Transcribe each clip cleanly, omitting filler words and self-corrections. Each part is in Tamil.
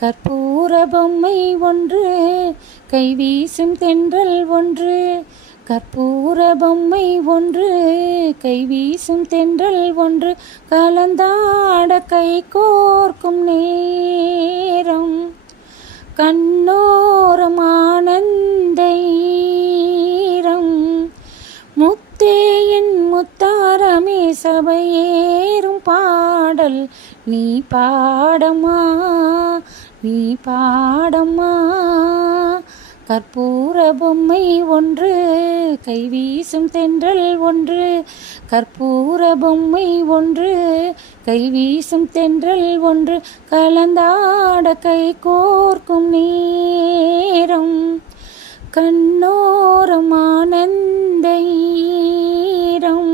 கற்பூர பொம்மை ஒன்று, கைவீசும் தென்றல் ஒன்று. கற்பூர பொம்மை ஒன்று, கைவீசும் தென்றல் ஒன்று. கலந்தாட கை கோர்க்கும் நேரம், கண்ணோரம் ஆனந்த ஈரம். முத்தே என் முத்தாரமே, சபையேறும் பாடல் நீ பாடம்மா, நீ பாடம்மா. கற்பூர பொம்மை ஒன்று, கைவீசும் தென்றல் ஒன்று. கற்பூர பொம்மை ஒன்று, கைவீசும் தென்றல் ஒன்று. கலந்தாட கை கோர்க்கும் நேரம், கண்ணோரம் ஆனந்த ஈரம்.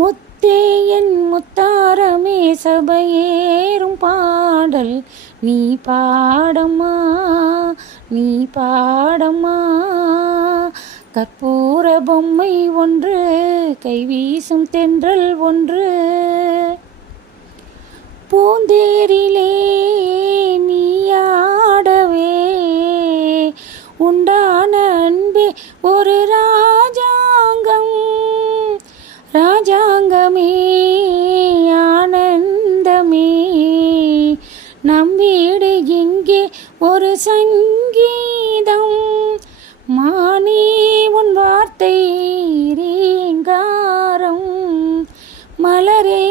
முத்தே என் முத்தாரமே, சபையேறும் பாடல் நீ பாடம்மா, நீ பாடம்மா. கற்பூர பொம்மை ஒன்று, கைவீசும் தென்றல் ஒன்று. பூந்தேரிலே நீயாடவே உண்டான அன்பே ஒரு ராஜாங்கம். ராஜாங்கமே ஆனந்தமே, நம் வீடு இங்கே ஒரு சங்கீதம். மானே உன் வார்த்தை ரீங்காரம், மலரே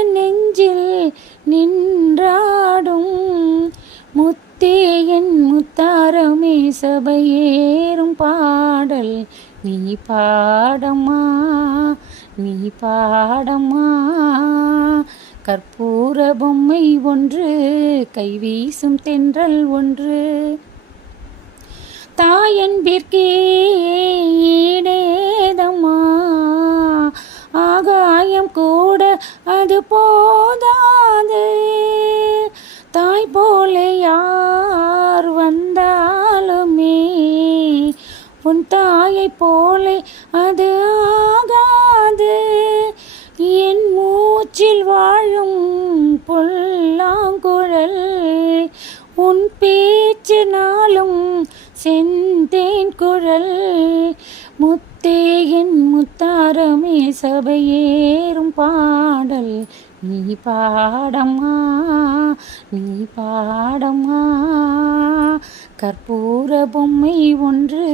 என் நெஞ்சில் நின்றாடும். முத்தே என் முத்தாரமே, சபையேறும் பாடல் நீ பாடம்மா, நீ பாடம்மா. கற்பூர பொம்மை ஒன்று, கைவீசும் தென்றல் ஒன்று. தாயன்பிற்கே ஈடேதம்மா, ஆகாயம் கூட அது போதாது. தாய் போல யார் வந்தாலுமே, உன் தாயை போல அது ஆகாது. என் மூச்சில் வாழும் புல்லாங்குழல், உன் பேச்சு நாளும் செந்தேன் குழல். முத்தே என் முத்தாரமே, சபையேறும் பாடல் நீ பாடம்மா, நீ பாடம்மா. கற்பூர பொம்மை ஒன்று,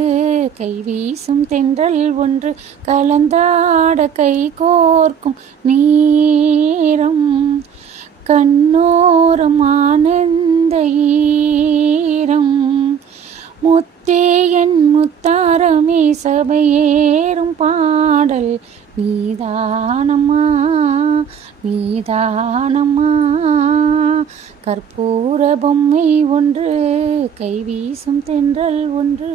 கைவீசும் தென்றல் ஒன்று. கலந்தாட கை கோர்க்கும் நேரம், கண்ணோரம் ஆனந்த ஈரம். முத்தே என் முத்தாரமே, சபையேறும் பாடல் நீதானம்மா, நீதானம்மா. கற்பூர பொம்மை ஒன்று, கைவீசும் தென்றல் ஒன்று.